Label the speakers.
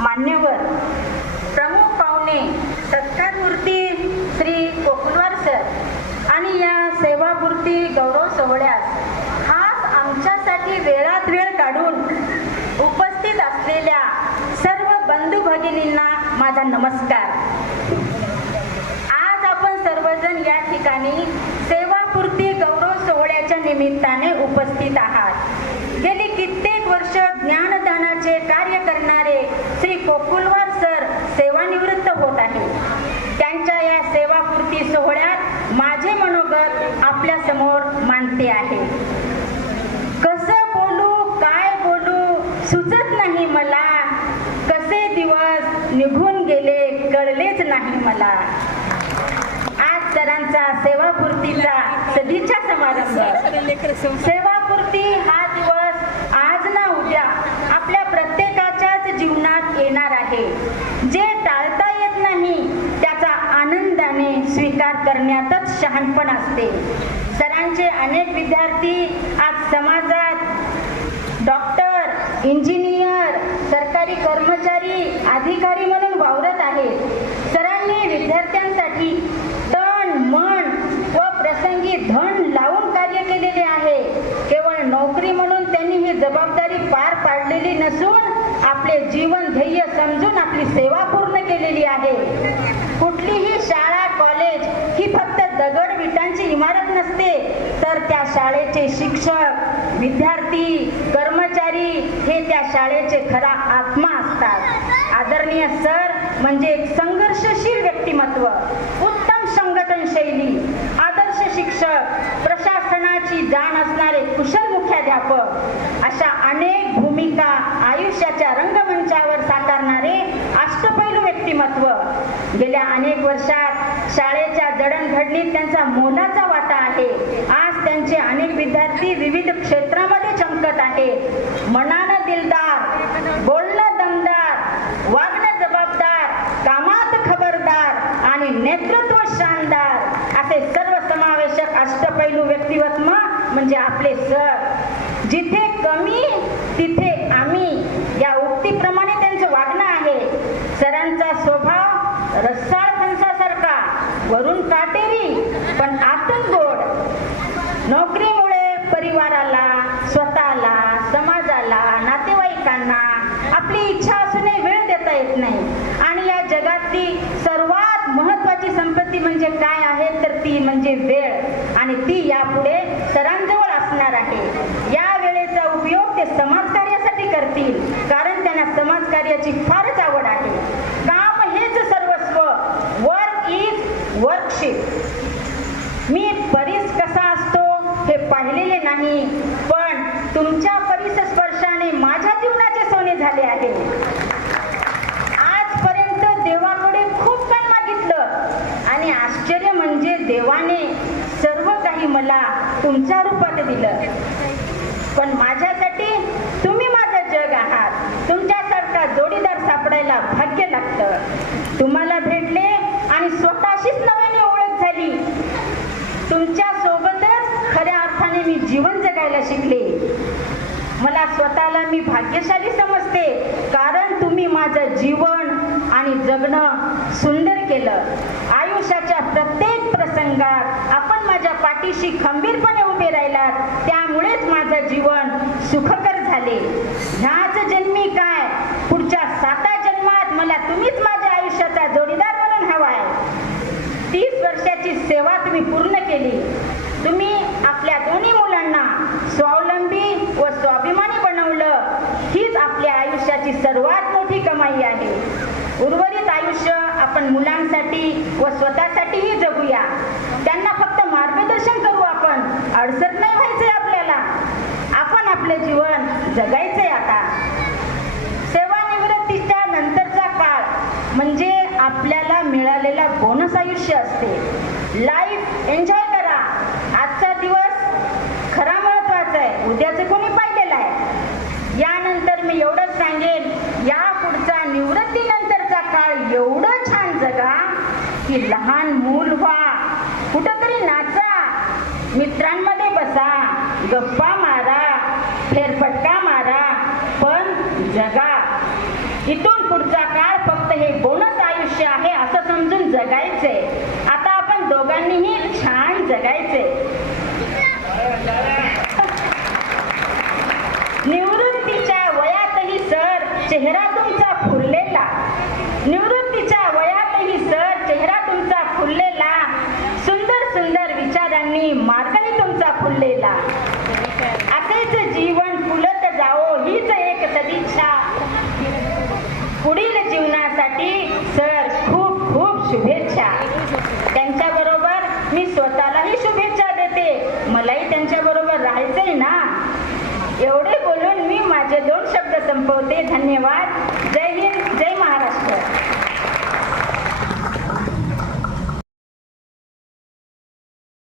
Speaker 1: मान्यवर. प्रमुख पाहुणे सत्कारमूर्ती श्री कोकुलवार सर आणि या सेवापूर्ती गौरव सोहळ्यास खास आमच्यासाठी वेळात वेळ काढून उपस्थित असलेल्या सर्व बंधू भगिनींना माझा नमस्कार. आज आपण सर्वजण या ठिकाणी सेवापूर्ती गौरव सोहळ्याच्या निमित्ताने उपस्थित आहात. गेली कित्येक वर्ष श्री कोकुलवार सर सेवानिवृत्त होत आहे. त्यांच्या या सेवापूर्ती सोहळ्यात माझे मनोगत आपल्यासमोर मांडते आहे. कसं बोलू काय बोलू सुचत नाही मला. कसे दिवस निघून गेले कळलेच नाही मला. आज सरांचा सेवापूर्तीचा सदिच्छा समारंभ सेवापूर्ती हा दिवस आज ना उद्या आपल्या प्रत्येकाच्याच जीवनात येणार आहे जे टाळता येत नाही त्याचा आनंदाने स्वीकार करण्यातच शहाणपण असते. सरांचे अनेक विद्यार्थी आज समाजात डॉक्टर इंजिनियर सरकारी कर्मचारी अधिकारी म्हणून वावरत आहेत. सरांनी विद्यार्थ्यांसाठी तन मन व प्रसंगी धन लावून कार्य केलेले आहे. केवळ नोकरी म्हणून त्यांनी ही जबाबदारी पार पाडलेली नसून आपले जीवन ध्येय समजून आपली सेवा पूर्ण केलेली आहे. विटांची इमारत नसते तर त्या शाळेचे शिक्षक विद्यार्थी कर्मचारी हे त्या शाळेचे खरा आत्मा असतात. आदरणीय सर म्हणजे एक संघर्षशील व्यक्तिमत्व उत्तम संघटन शैली आदर्श शिक्षक प्रशासनाची जाण असणारे कुशल मुख्याध्यापक. अशा अनेक भूमिका आयुष्याच्या रंगमंचावर साकारणारे अष्टपैलू व्यक्तिमत्व. गेल्या अनेक वर्षात शाळेच्या जडणघडणीत त्यांचा मोलाचा वाटा आहे. आज त्यांचे अनेक विद्यार्थी विविध क्षेत्रामध्ये चमकत आहे. मनानं दिलदार बोलणं दमदार वागणं जबाबदार कामात खबरदार आणि नेतृत्व शानदार असे सर्व समावेशक अष्टपैलू व्यक्तिमत्व म्हणजे आपले सर. जिथे कमी तिथे आम्ही या उक्तीप्रमाणे त्यांचं वागणं आहे सरांचा स्वभाव रसाळ फणसासारखा वरून काटेरी पण आतून गोड. नोकरीमुळे परिवाराला स्वतःला समाजाला नातेवाईकांना आपली इच्छा असूनही वेळ देता येत नाही. आणि या जगातली सर्वात महत्वाची संपत्ती म्हणजे काय आहे? तर ती म्हणजे वेळ. आणि ती यापुढे सरांजवळ असणार आहे. या वेळेचा उपयोग ते समाजकार्यासाठी करतील. कारण त्यांना समाजकार्याची फारच आवड आहे काम हेच सर्वस्व वर्क इज वर्कशिप मी परीस कसा असतो हे पाहिलेले नाही पण तुमच्या परिस स्पर्शाने माझ्या जीवनाचे सोने झाले आहे. आजपर्यंत देवाकडे खूप काय मागितलं. आणि आश्चर्य म्हणजे देवाने सर्व काही मला तुमच्या रूपात दिलं. पण माझ्यासाठी तुम्ही माझं जग आहात. तुमच्यासारखा जोडीदार सापडायला भाग्य लागतं. तुम्हाला भेटले आणि स्वतःशीच नव्याने ओळख झाली. तुमच्या मला स्वतःला मी भाग्यशाली समजते. कारण तुम्ही माझं जीवन आणि जगणं सुंदर केलं. आयुष्याच्या प्रत्येक प्रसंगात आपण माझ्या पाठीशी खंबीरपणे उभे राहिलात. त्यामुळेच माझं जीवन सुखकर झाले. ह्या जन्मी काय पुढच्या साता जन्मात मला तुम्हीच माझ्या आयुष्याचा जोडीदार म्हणून हवाय तीस वर्षाची सेवा तुम्ही पूर्ण केली तुम्ही आपल्या दोन्ही मुलांना स्वावलंबी व स्वाभिमानी बनवलं हीच आपल्या आयुष्याची सर्वात मोठी कमाई आहे उर्वरित आयुष्य आपण मुलांसाठी व स्वतःसाठीही जगूया. त्यांना फक्त मार्गदर्शन करू आपण. अडचण नाही व्हायचंय आपल्याला. आपण आपले जीवन जगायचंय आता. सेवानिवृत्तीच्या नंतरचा काळ म्हणजे आपल्याला मिळालेला बोनस आयुष्य असते. लाईफ एन्जॉय करा. आजचा दिवस खरा महत्त्वाचा आहे. उद्याचं कोणी पाहिलेला आहे? यानंतर मी एवढंच सांगेन. की लहान मूल व्हा. कुठंतरी नाचा. मित्रांमध्ये बसा. गप्पा मारा. फेरफटका मारा. पण जगा. इथून पुढचा काळ फक्त हे बोनस आयुष्य आहे असं समजून जगायचे आता आपण दोघांनीही छान जगायचं. त्यांच्याबरोबर मी स्वतःलाही शुभेच्छा देते. मलाही त्यांच्याबरोबर राहायचंय ना. एवढे बोलून मी माझे दोन शब्द संपवते. धन्यवाद. जय